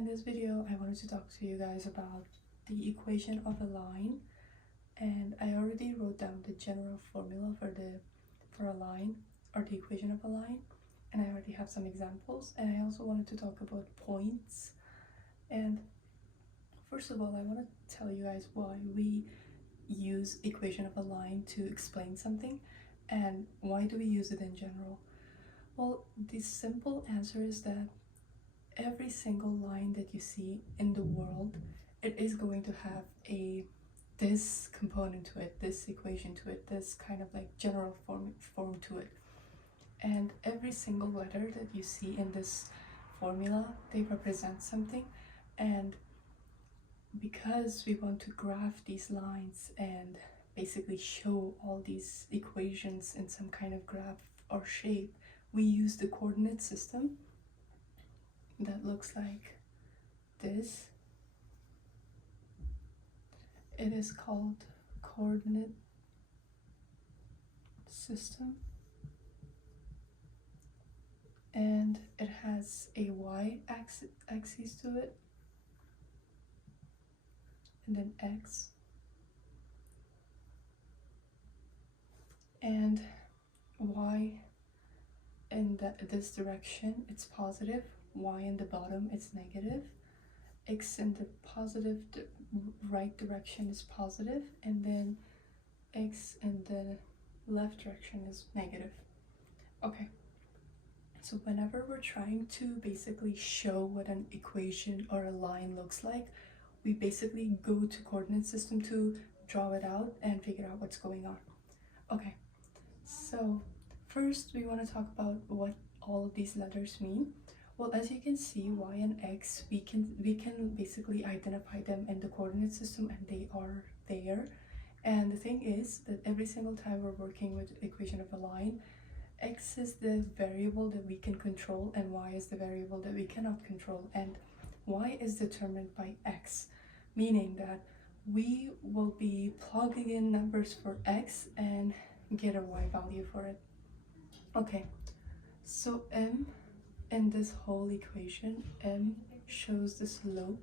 In this video, I wanted to talk to you guys about the equation of a line, and I already wrote down the general formula for a line, or the equation of a line, and I already have some examples. And I also wanted to talk about points. And first of all, I want to tell you guys why we use equation of a line to explain something, and why do we use it in general. Well, the simple answer is that every single line that you see in the world, it is going to have this component to it, this equation to it, this kind of like general form to it. And every single letter that you see in this formula, they represent something. And because we want to graph these lines and basically show all these equations in some kind of graph or shape, we use the coordinate system that looks like this. It is called coordinate system, and it has a y-axis to it, and then x, and y in this direction it's positive, y in the bottom it's negative, x in the positive right direction is positive, and then x in the left direction is negative. Okay, so whenever we're trying to basically show what an equation or a line looks like, we basically go to coordinate system to draw it out and figure out what's going on. Okay, so first we want to talk about what all of these letters mean. Well, as you can see, y and x, we can basically identify them in the coordinate system, and they are there. And the thing is that every single time we're working with the equation of a line, x is the variable that we can control and y is the variable that we cannot control, and y is determined by x, meaning that we will be plugging in numbers for x and get a y value for it. Okay, so m in this whole equation, m shows the slope,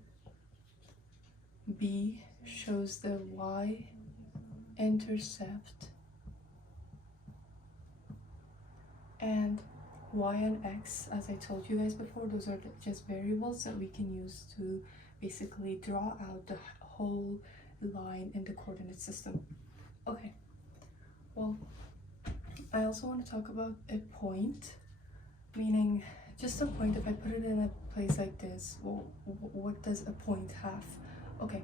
b shows the y-intercept, and y and x, as I told you guys before, those are just variables that we can use to basically draw out the whole line in the coordinate system. Okay, well, I also want to talk about a point, meaning just a point. If I put it in a place like this, well, what does a point have? Okay,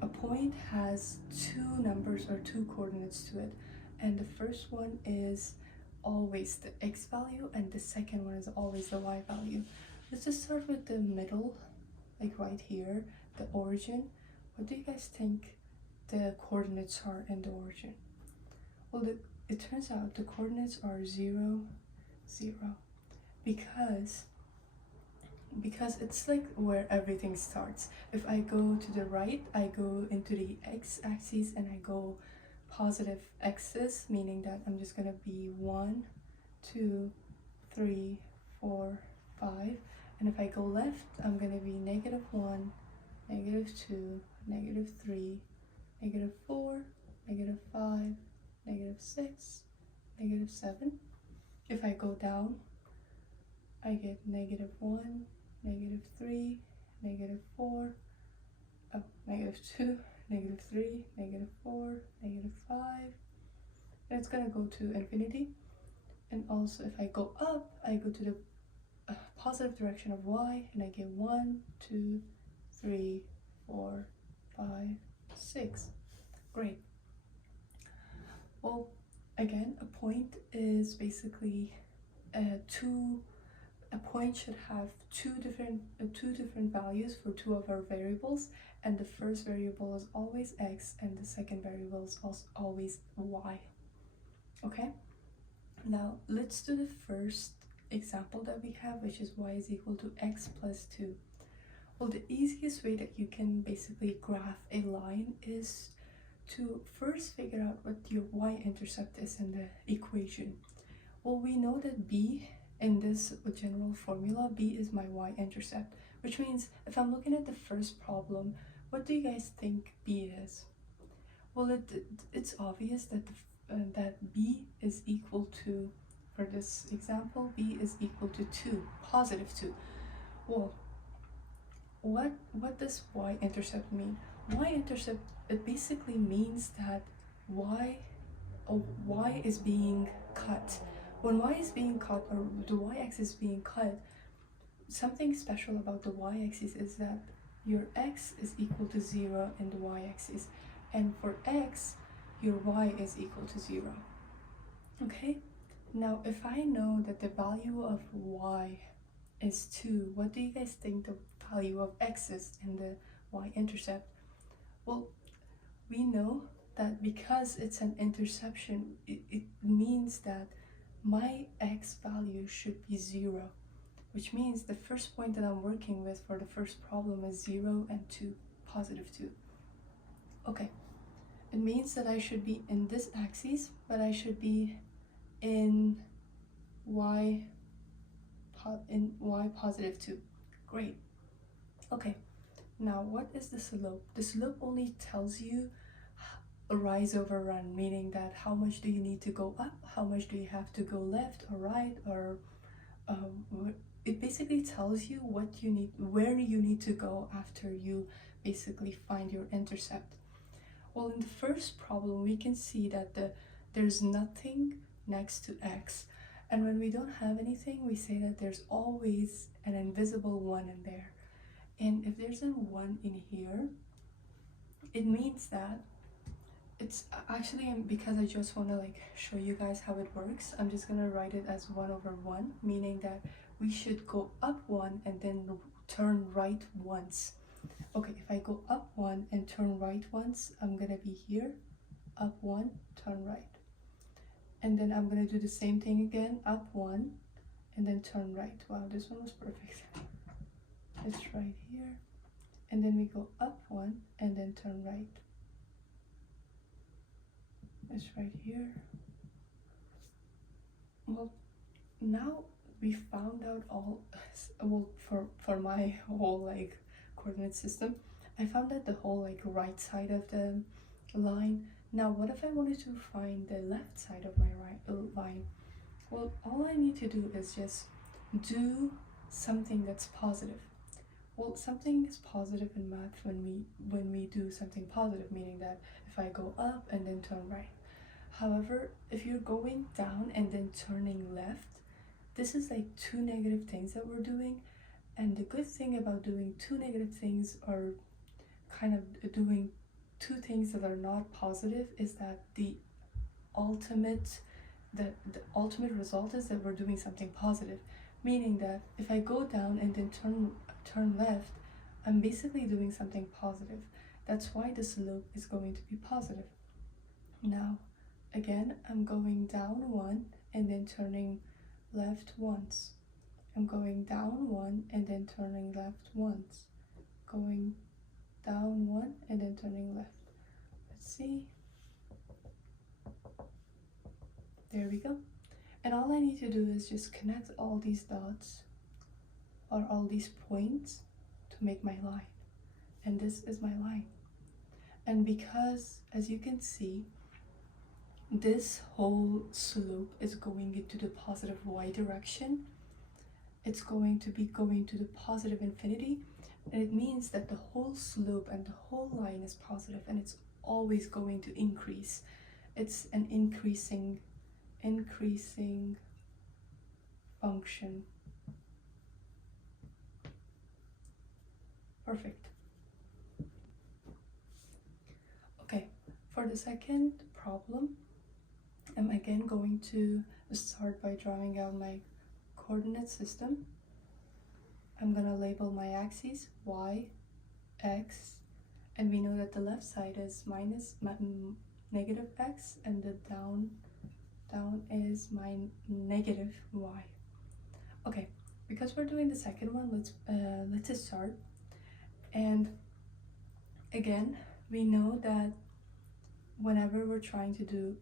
a point has two numbers or two coordinates to it, and the first one is always the x value and the second one is always the y value. Let's just start with the middle, like right here, the origin. What do you guys think the coordinates are in the origin? Well, it turns out the coordinates are 0, 0, because it's like where everything starts. If I go to the right, I go into the x-axis and I go positive x's, meaning that I'm just gonna be 1, 2, 3, 4, 5, and if I go left, I'm gonna be -1, -2, -3, -4, -5, -6, -7. If I go down, I get -1, -3, -4, -2, -3, -4, -5, and it's gonna go to infinity. And also if I go up, I go to the positive direction of y, and I get 1, 2, 3, 4, 5, 6. Great. Well, again, a point is basically a point should have two different values for two of our variables, and the first variable is always x and the second variable is always y. Okay, now let's do the first example that we have, which is y is equal to x plus 2. Well, the easiest way that you can basically graph a line is to first figure out what your y-intercept is in the equation. Well, we know that b in this general formula, b is my y-intercept, which means if I'm looking at the first problem, what do you guys think b is? Well, it's obvious that that b is equal to, for this example, b is equal to 2, positive 2. Well, what does y-intercept mean? Y-intercept, it basically means that y is being cut. When y is being cut, or the y-axis being cut, something special about the y-axis is that your x is equal to 0 in the y-axis, and for x, your y is equal to 0. Okay? Now, if I know that the value of y is 2, what do you guys think the value of x is in the y-intercept? Well, we know that because it's an interception, it means that my x value should be 0, which means the first point that I'm working with for the first problem is 0 and 2, positive 2. Okay, it means that I should be in this axis, but I should be in y positive 2. Great. Okay, now what is the slope? The slope only tells you a rise over run, meaning that how much do you need to go up, how much do you have to go left or right, or it basically tells you what you need, where you need to go after you basically find your intercept. Well, in the first problem, we can see that there's nothing next to x. And when we don't have anything, we say that there's always an invisible 1 in there. And if there's a 1 in here, it means that it's actually, because I just want to show you guys how it works, I'm just gonna write it as 1 over 1, meaning that we should go up 1 and then turn right once. Okay, if I go up 1 and turn right once, I'm gonna be here, up 1, turn right. And then I'm gonna do the same thing again, up 1 and then turn right. Wow, this one was perfect. It's right here. And then we go up 1 and then turn right. It's right here. Well, now we found out all, well, for my whole coordinate system, I found out the whole right side of the line. Now, what if I wanted to find the left side of my line? Well, all I need to do is just do something that's positive. Well, something is positive in math when we do something positive, meaning that if I go up and then turn right. However, if you're going down and then turning left, this is like 2 negative things that we're doing. And the good thing about doing 2 negative things, or kind of doing 2 things that are not positive, is that the ultimate result is that we're doing something positive, meaning that if I go down and then turn left, I'm basically doing something positive. That's why the slope is going to be positive. Now, again, I'm going down 1 and then turning left once. I'm going down 1 and then turning left once. Going down 1 and then turning left. Let's see. There we go. And all I need to do is just connect all these dots, or all these points, to make my line. And this is my line. And because, as you can see, this whole slope is going into the positive y direction, it's going to be going to the positive infinity, and it means that the whole slope and the whole line is positive, and it's always going to increase. It's an increasing function. Perfect. Okay, for the second problem, I'm again going to start by drawing out my coordinate system. I'm gonna label my axes y, x, and we know that the left side is negative x, and the down is my negative y. Okay, because we're doing the second one, let's just start. And again, we know that whenever we're trying to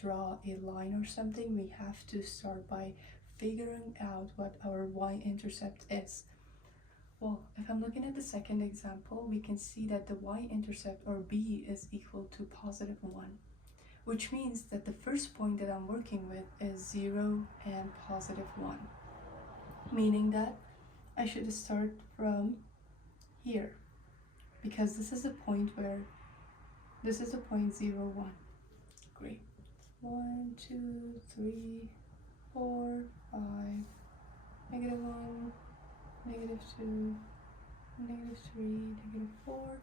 draw a line or something, we have to start by figuring out what our y-intercept is. Well, if I'm looking at the second example, we can see that the y-intercept, or b, is equal to positive 1, which means that the first point that I'm working with is 0 and positive 1, meaning that I should start from here, because this is a point where this is a point 0, 1. Great. 1, 2, 3, 4, 5, negative 1, negative 2, negative 3, negative 4,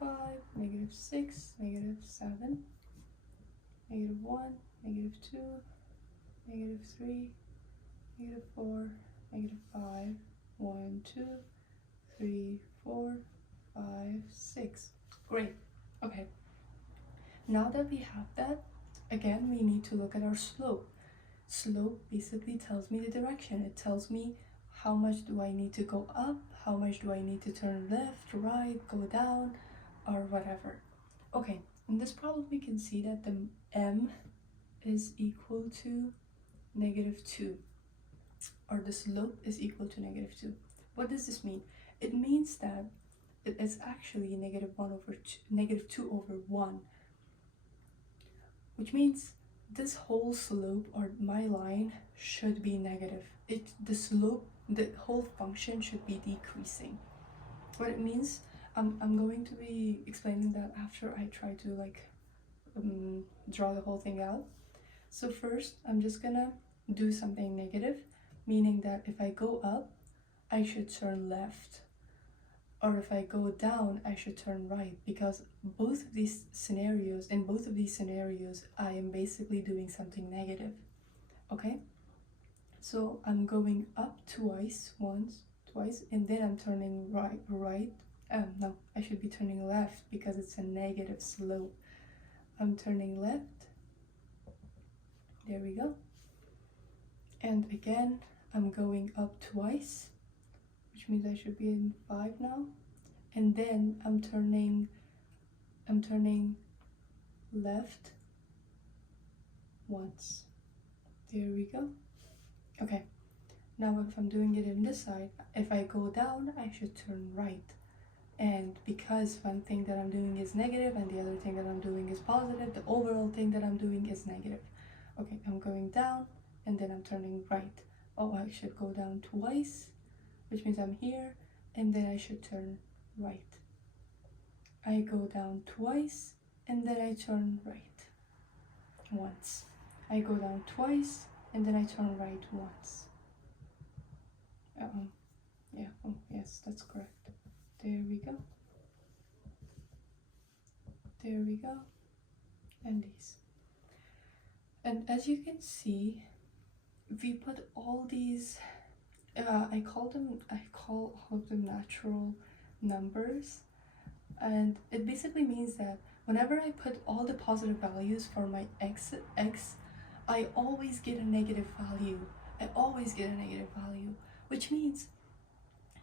5, negative 6, negative 7, negative 1, negative 2, negative 3, negative 4, negative 5, 1, 2, 3, 4, 5, 6. Great. Okay. Now that we have that, again, we need to look at our slope. Slope basically tells me the direction. It tells me how much do I need to go up, how much do I need to turn left, right, go down, or whatever. Okay, in this problem we can see that the m is equal to negative 2, or the slope is equal to negative 2. What does this mean? It means that it is actually negative 2 over 1, which means this whole slope, or my line, should be negative. The whole function should be decreasing. What it means, I'm going to be explaining that after I try to draw the whole thing out. So first, I'm just gonna do something negative, meaning that if I go up, I should turn left, or if I go down, I should turn right, because in both of these scenarios, I am basically doing something negative. Okay, so I'm going up twice, and then I'm turning right. No, I should be turning left because it's a negative slope. I'm turning left. There we go. And again, I'm going up twice, which means I should be in 5 now. And then I'm turning left once. There we go. Okay, now if I'm doing it in this side, if I go down, I should turn right. And because one thing that I'm doing is negative and the other thing that I'm doing is positive, the overall thing that I'm doing is negative. Okay, I'm going down and then I'm turning right. Oh, I should go down twice, which means I'm here, and then I should turn right. I go down twice and then I turn right once. I go down twice and then I turn right once. Yeah, oh yes, that's correct. There we go. There we go. And these. And as you can see, we put all these, I call all of them natural numbers. And it basically means that whenever I put all the positive values for my x, I always get a negative value. Which means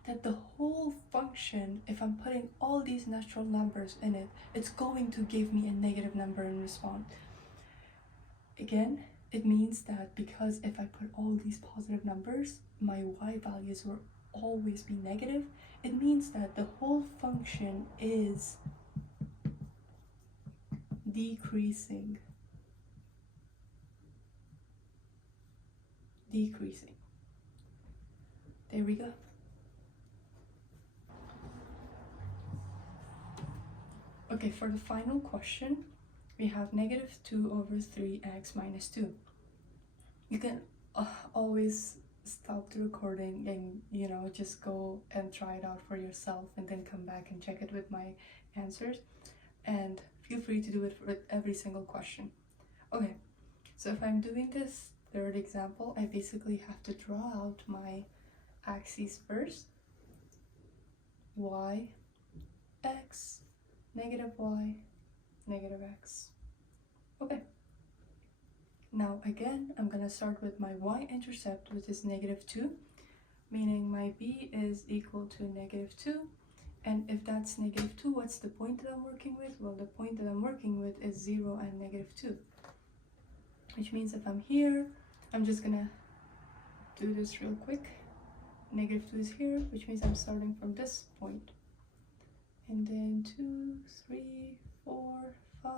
that the whole function, if I'm putting all these natural numbers in it, it's going to give me a negative number in response. Again, it means that because if I put all these positive numbers, my y values will always be negative. It means that the whole function is decreasing. There we go. Okay, for the final question, we have negative 2 over 3x minus 2. You can always stop the recording and just go and try it out for yourself, and then come back and check it with my answers, and feel free to do it with every single question. Okay, so if I'm doing this third example, I basically have to draw out my axes first. Y, x, negative y, negative x. Okay. Now again, I'm gonna start with my y-intercept, which is negative 2, meaning my b is equal to negative 2. And if that's negative 2, what's the point that I'm working with? Well, the point that I'm working with is 0 and negative 2. Which means if I'm here, I'm just gonna do this real quick. negative 2 is here, which means I'm starting from this point. And then 2, 3, 4, 5,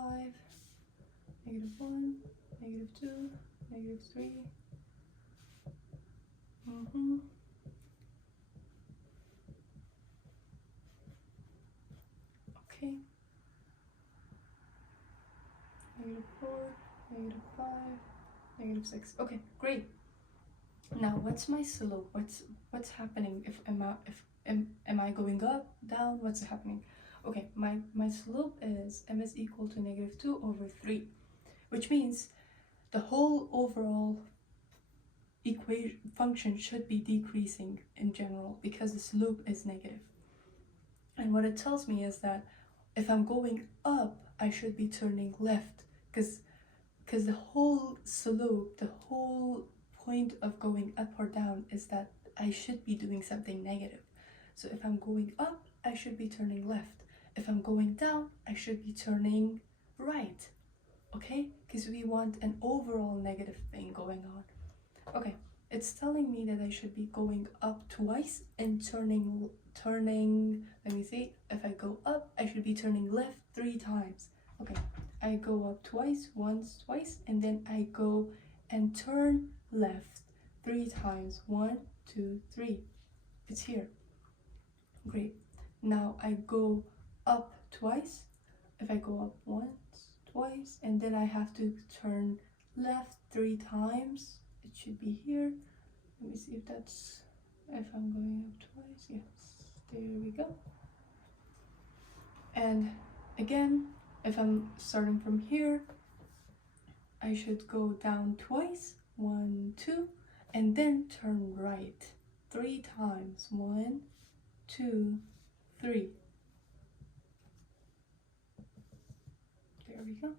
negative 1, negative 2, negative 3. Okay. Negative 4, negative 5, negative 6. Okay, great. Now, what's my slope? What's happening? Am I going up, down? What's happening? Okay, my slope is m is equal to negative 2 over 3, which means the whole overall equation function should be decreasing in general because the slope is negative. And what it tells me is that if I'm going up, I should be turning left, because the whole slope, the whole point of going up or down is that I should be doing something negative. So if I'm going up, I should be turning left. If I'm going down, I should be turning right. Okay? Because we want an overall negative thing going on. Okay, it's telling me that I should be going up twice and turning, let me see, if I go up, I should be turning left 3 times. Okay, I go up twice, once, twice, and then I go and turn left 3 times. 1, 2, 3. It's here. Great. Now I go up twice. If I go up once, twice, and then I have to turn left 3 times. It should be here. Let me see if I'm going up twice. Yes, there we go. And again, if I'm starting from here, I should go down twice. 1, 2, and then turn right 3 times. 1, 2, 3. There we go.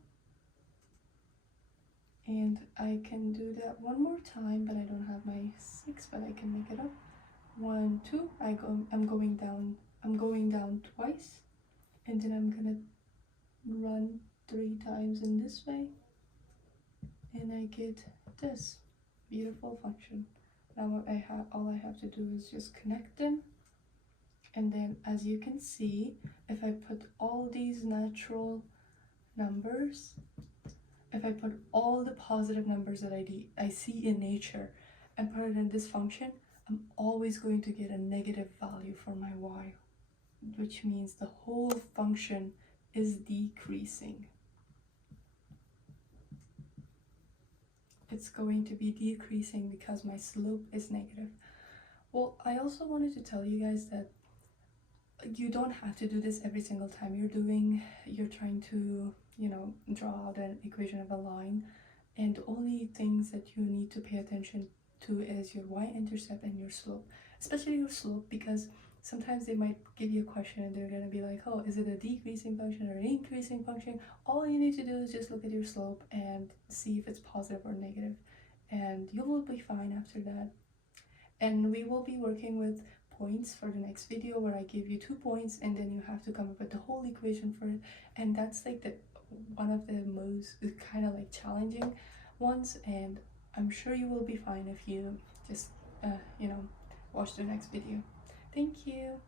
And I can do that one more time, but I don't have my 6, but I can make it up. 1, 2. I'm going down twice, and then I'm gonna run 3 times in this way, and I get this beautiful function. Now all I have to do is just connect them, and then as you can see, if I put all these natural numbers, if I put all the positive numbers that I see in nature and put it in this function, I'm always going to get a negative value for my y, which means the whole function is decreasing. It's going to be decreasing because my slope is negative. Well, I also wanted to tell you guys that you don't have to do this every single time you're trying to, draw out an equation of a line. And the only things that you need to pay attention to is your y-intercept and your slope, especially your slope, because sometimes they might give you a question and they're going to be like, oh, is it a decreasing function or an increasing function? All you need to do is just look at your slope and see if it's positive or negative, and you will be fine after that. And we will be working with points for the next video, where I give you 2 points and then you have to come up with the whole equation for it, and that's like one of the most kind of like challenging ones, and I'm sure you will be fine if you just watch the next video. Thank you.